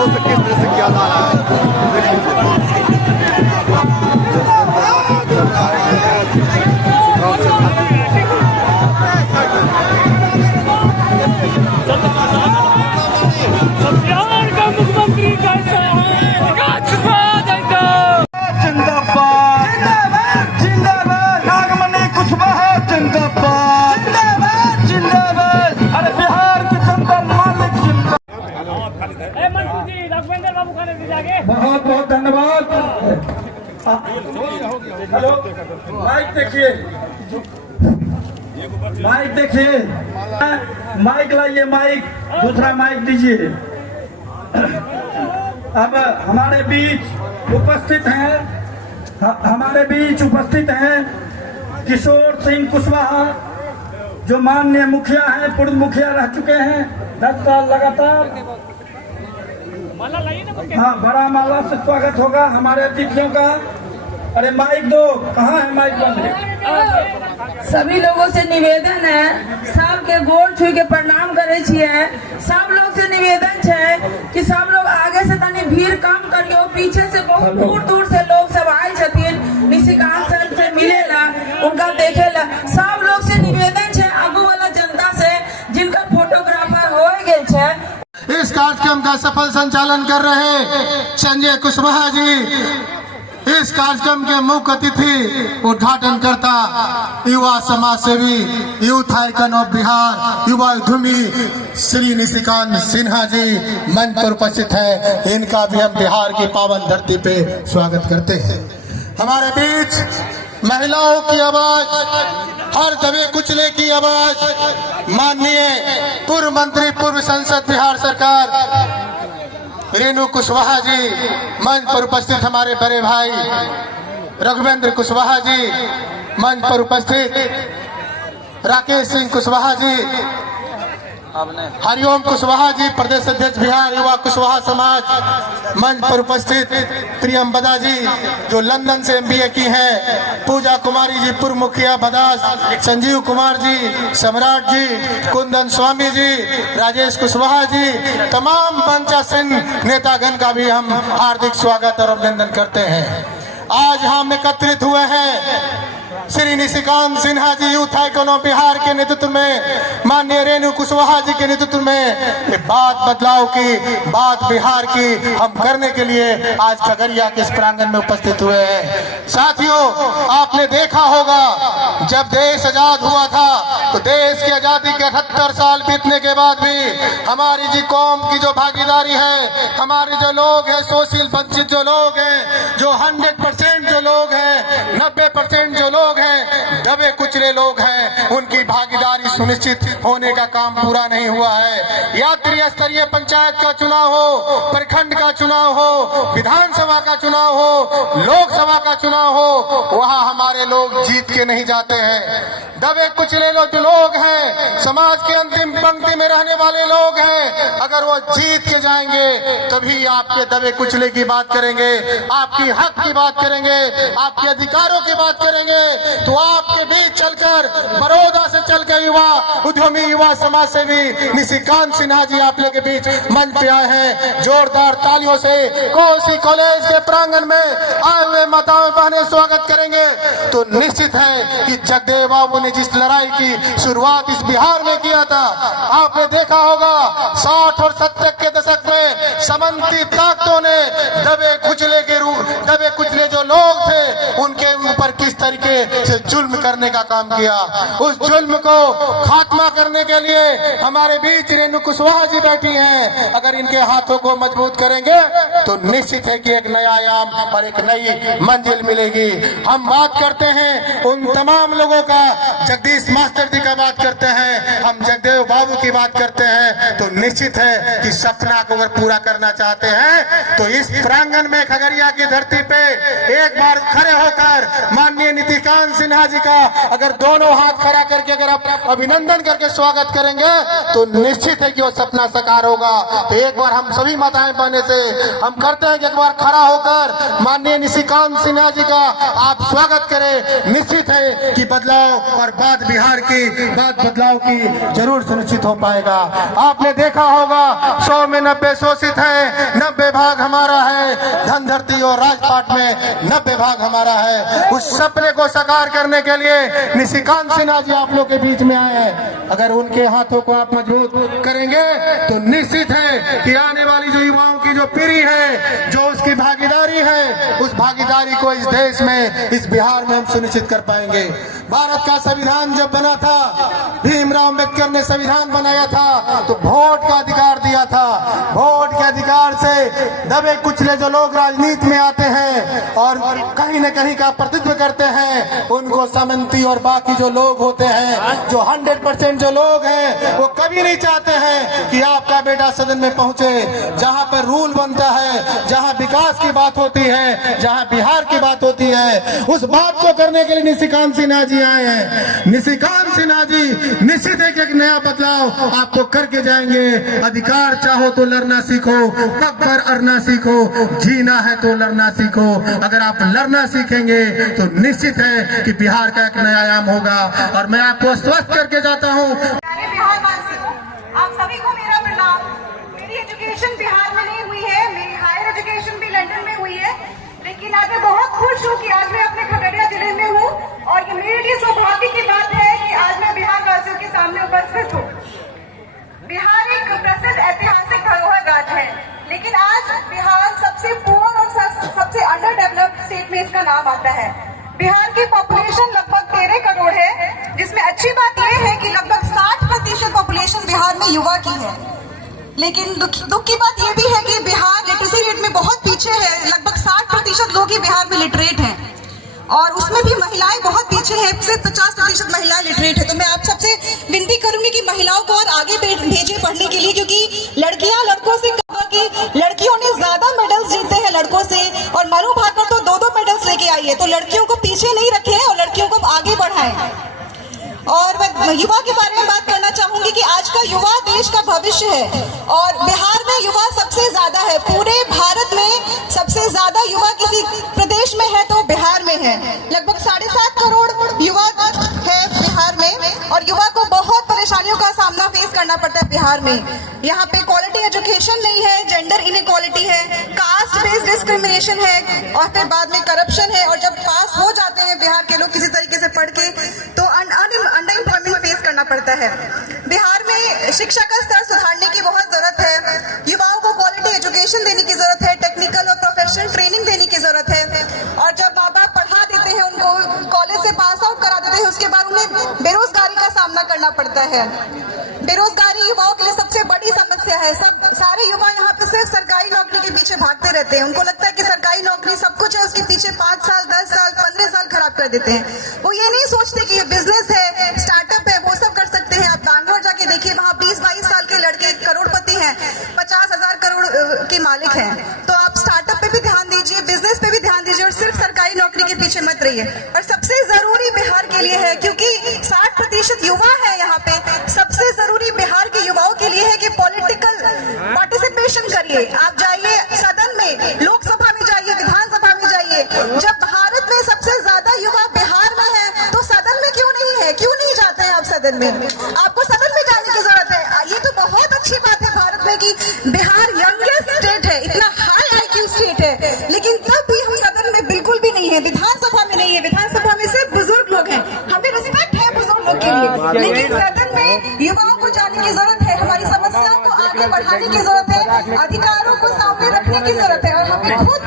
माहौल से किस तरह से किया जा रहा है देख लीजिए। बिहार का मुख्यमंत्री कैसा है? जिंदाबाद जिंदाबाद नागमणि कुशवाहा जिंदाबाद जिंदाबाद जिंदाबाद। अरे बिहार की जनता मालिक जिंदाबाद। बहुत बहुत धन्यवाद। हेलो माइक देखिए, माइक देखिए, माइक लाइए, माइक दूसरा माइक दीजिए। अब हमारे बीच उपस्थित हैं किशोर सिंह कुशवाहा, जो माननीय मुखिया हैं, पूर्व मुखिया रह चुके हैं 10 साल लगातार। हाँ, बड़ा माला से स्वागत होगा हमारे अतिथियों का। अरे माइक दो, कहाँ है माइक? बंद है। सभी लोगों से निवेदन है, सबके गोड़ छू के प्रणाम करे छिए। सब लोग से निवेदन है कि सब लोग आगे से तनी भीड़ कम करियो। पीछे से बहुत दूर दूर से लोग सब आए छथिन निशिकांत सर से मिलेला, उनका देखेला। सब लोग से निवेदन है, आगू वाला जनता से जिनका फोटोग्राफर हो गए छे। इस कार्यक्रम का सफल संचालन कर रहे संजय कुशवाहा जी, इस कार्यक्रम के मुख्य अतिथि उद्घाटनकर्ता युवा समाज सेवी यूथ आइकन ऑफ बिहार युवा उद्यमी श्री निशिकांत सिन्हा जी मंच पर उपस्थित है। इनका भी हम बिहार की पावन धरती पे स्वागत करते हैं। हमारे बीच महिलाओं की आवाज, हर दबे कुचले की आवाज, माननीय पूर्व मंत्री पूर्व सांसद बिहार सरकार रेणु कुशवाहा जी मंच पर उपस्थित, हमारे बड़े भाई रघुवेंद्र कुशवाहा जी मंच पर उपस्थित, राकेश सिंह कुशवाहा जी, हरिओम कुशवाहा जी प्रदेश अध्यक्ष बिहार युवा कुशवाहा समाज मंच पर उपस्थित, प्रियम जी जो लंदन से MBA की हैं, पूजा कुमारी जी पूर्व मुखिया बदास, संजीव कुमार जी, सम्राट जी, कुंदन स्वामी जी, राजेश कुशवाहा जी, तमाम मंचासीन नेतागण का भी हम हार्दिक स्वागत और अभिनंदन करते हैं। आज हम एकत्रित हुए हैं Shri Nishikant Sinha ji youth icon of Bihar के नेतृत्व में, माननीय रेणु कुशवाहा जी के नेतृत्व में बात बदलाव की, बात बिहार की हम करने के लिए आज खगड़िया के इस प्रांगण में उपस्थित हुए हैं। साथियों, आपने देखा होगा जब देश आजाद हुआ था तो देश की आजादी के 78 साल बीतने के बाद भी हमारी जी कौम की जो भागीदारी है, हमारे जो लोग हैं, शोषित वंचित जो लोग हैं, जो 100% जो लोग हैं, 90% जो लोग हैं, दबे कुचले लोग हैं, उनकी भागीदारी सुनिश्चित होने का काम पूरा नहीं हुआ है। या त्रिस्तरीय पंचायत का चुनाव हो, प्रखंड का चुनाव हो, विधानसभा का चुनाव हो, लोकसभा का चुनाव हो, वहाँ हमारे लोग जीत के नहीं जाते हैं। दबे कुचले जो लोग हैं, समाज के अंतिम पंक्ति में रहने वाले लोग हैं, अगर वो जीत के जाएंगे तभी आपके दबे कुचले की बात करेंगे, आपकी हक की बात करेंगे, आपके अधिकारों की बात करेंगे। तो आपके बीच चलकर बड़ौदा से चलकर युवा उद्यमी युवा समाज सेवी निशिकांत सिन्हा जी आप लोग के बीच मंच पे आए हैं। जोरदार तालियों से कोसी कॉलेज के प्रांगण में आए हुए माताएं बहनें स्वागत करेंगे। तो निश्चित है कि जगदेव बाबू ने जिस लड़ाई की शुरुआत इस बिहार में किया था, आपने देखा होगा 60 और 70 के दशक में समंती ताकतों ने दबे कुचले जो लोग थे उनके ऊपर किस तरीके से जुल्म करने का काम किया। उस जुल्म को खात्मा करने के लिए हमारे बीच रेणु कुशवाहा जी बैठी हैं। अगर इनके हाथों को मजबूत करेंगे तो निश्चित है कि एक नया आयाम और एक नई मंजिल मिलेगी। हम बात करते हैं उन तमाम लोगों का, जगदीश मास्टर जी का बात करते हैं, हम जगदेव बाबू की बात करते हैं। तो निश्चित है कि सपना को अगर पूरा करना चाहते हैं तो इस प्रांगण में खगड़िया की धरती पे एक बार खड़े होकर माननीय निशिकांत सिन्हा जी का अगर दोनों हाथ खड़ा करके अगर आप अभिनंदन करके स्वागत करेंगे तो निश्चित है कि वो सपना साकार होगा। तो एक बार हम सभी माताएं बहने से हम करते हैं कि एक बार खड़ा होकर माननीय निशिकांत सिन्हा जी का आप स्वागत करें। निश्चित है कि बदलाव और बात बिहार की बात बदलाव की जरूर सुनिश्चित हो पाएगा। आपने देखा होगा 100 में 90 शोषित है, 90 भाग हमारा है, धन धरती और राजपाट में 90 भाग हमारा है। उस सपने को साकार करने के लिए निशिकांत सिन्हा जी आप लोग के बीच में आए हैं। अगर उनके हाथों को आप मजबूत करेंगे तो निश्चित है कि आने वाली जो युवाओं की जो पीढ़ी है, जो उसकी भागीदारी है, उस भागीदारी को इस देश में, इस बिहार में हम सुनिश्चित कर पाएंगे। भारत का संविधान जब बना था, भीमराव अंबेडकर ने संविधान बनाया था तो वोट का अधिकार दिया था। वोट के अधिकार से दबे कुचले जो लोग राजनीति में आते हैं और कहीं न कहीं का प्रतिनिधित्व करते हैं, उनको सामंती और बाकी जो लोग होते हैं, जो 100% जो लोग हैं, वो कभी नहीं चाहते हैं कि आपका बेटा सदन में पहुंचे। जहां पर रूल बनता है, जहां विकास की बात होती है, जहां बिहार की बात होती है, उस बात को करने के लिए निशिकांत सिन्हा जी आए हैं। निशिकांत सिन्हा जी निश्चित है कि एक नया बदलाव आपको करके जाएंगे। अधिकार चाहो तो लड़ना सीखो, पग पर अड़ना सीखो, जीना है तो लड़ना सीखो। अगर आप लड़ना सीखेंगे तो निश्चित है कि बिहार का एक नया आयाम होगा। और मैं आपको स्वस्थ करके जाता हूँ। बिहार वासियों, आप सभी को मेरा प्रणाम। मेरी एजुकेशन बिहार में नहीं हुई है, मेरी हायर एजुकेशन भी लंदन में हुई है, लेकिन आज मैं बहुत खुश हूँ कि आज मैं अपने खगड़िया जिले में हूँ और ये मेरे लिए सौभाग्य की बात है कि आज मैं बिहार वासियों के सामने उपस्थित हूँ। बिहार एक प्रसिद्ध ऐतिहासिक धरोहर राज्य है, लेकिन आज बिहार सबसे पुअर और सबसे अंडर डेवलप्ड स्टेट में इसका नाम आता है। बिहार की पॉपुलेशन लगभग 13 करोड़ है, जिसमें अच्छी बात यह है कि लगभग 60% पॉपुलेशन बिहार में युवा की है। लेकिन दुख की बात यह भी है कि बिहार लिटरेसी रेट में बहुत पीछे है। लगभग 60% लोग ही बिहार में लिटरेट हैं और उसमें भी महिलाएं बहुत पीछे हैं, सिर्फ 50% महिलाएं लिटरेट है। तो मैं आप सबसे विनती करूंगी कि महिलाओं को और आगे भेजें पढ़ने के लिए, क्योंकि लड़कियां लड़कों से कहा कि लड़कियों ने ज्यादा मेडल्स जीते हैं लड़कों से और मनु भाकर तो 2-2 मेडल्स लेके आई है। तो लड़कियों को पीछे नहीं रखें और लड़कियों को आगे बढ़ाएं। और मैं युवा के बारे में बात करना चाहूंगी कि आज का युवा देश का भविष्य है और बिहार में युवा सबसे ज्यादा है। पूरे भारत में सबसे ज्यादा युवा किसी प्रदेश में है तो बिहार में है। लगभग 7.5 करोड़ युवा है बिहार में और युवा को बहुत परेशानियों का सामना फेस करना पड़ता है बिहार में। यहाँ पे क्वालिटी एजुकेशन नहीं है, जेंडर इनइक्वालिटी है, कास्ट बेस्ड डिस्क्रिमिनेशन है और फिर बाद में करप्शन है। और जब पास हो जाते हैं बिहार के लोग किसी तरीके से पढ़ के तो अंडर एम्प्लॉयमेंट फेस करना पड़ता है। बिहार में शिक्षा का स्तर सुधारने की बहुत जरूरत है। युवाओं को क्वालिटी एजुकेशन देने की जरूरत है, टेक्निकल और प्रोफेशनल ट्रेनिंग देने की जरूरत है। और जब माँ बाप पढ़ा देते हैं, उनको कॉलेज से पास आउट करा देते हैं, उसके बाद उन्हें बेरोजगारी का सामना करना पड़ता है। बेरोजगारी युवाओं के लिए सबसे बड़ी समस्या है। सारे युवा यहाँ पे सिर्फ सरकारी नौकरी के पीछे भागते रहते हैं। उनको लगता है कि सरकारी नौकरी सब कुछ है, उसके पीछे 5 साल 10 साल 15 साल खराब कर देते हैं। वो ये नहीं सोचते कि ये बिजनेस है, स्टार्टअप है, वो सब कर सकते हैं। आप बैंगलोर जाके देखिए, वहाँ 20-22 साल के लड़के करोड़पति हैं, 50,000 करोड़ के मालिक हैं। तो आप स्टार्टअप पे भी ध्यान दीजिए, बिजनेस पे भी ध्यान दीजिए और सिर्फ सरकारी नौकरी के पीछे मत रहिए। और सबसे जरूरी बिहार के लिए है, क्योंकि 60% युवा है यहाँ पे, सबसे जरूरी बिहार के युवाओं के लिए है कि पॉलिटिकल पार्टिसिपेशन करिए। आप जाइए सदन में, लोकसभा में जाइए, विधानसभा में जाइए। जब भारत में सबसे ज्यादा युवा बिहार में है तो सदन में क्यों नहीं है? क्यों नहीं जाते हैं आप सदन में? आपको सदन में जाने की जरूरत है। ये तो बहुत अच्छी बात है भारत में कि बिहार यंगेस्ट स्टेट है, इतना हाई IQ स्टेट है, लेकिन तब भी हम सदन में बिल्कुल भी नहीं है, विधानसभा में नहीं है। विधानसभा में सिर्फ बुजुर्ग लोग हैं, हमें रिस्पेक्ट है बुजुर्ग लोग के लिए, लेकिन सदन में युवाओं को जाने की जरूरत है। हमारी समस्याओं को आगे बढ़ाने की जरूरत है, अधिकारों को सामने रखने की जरूरत है और हमें खुद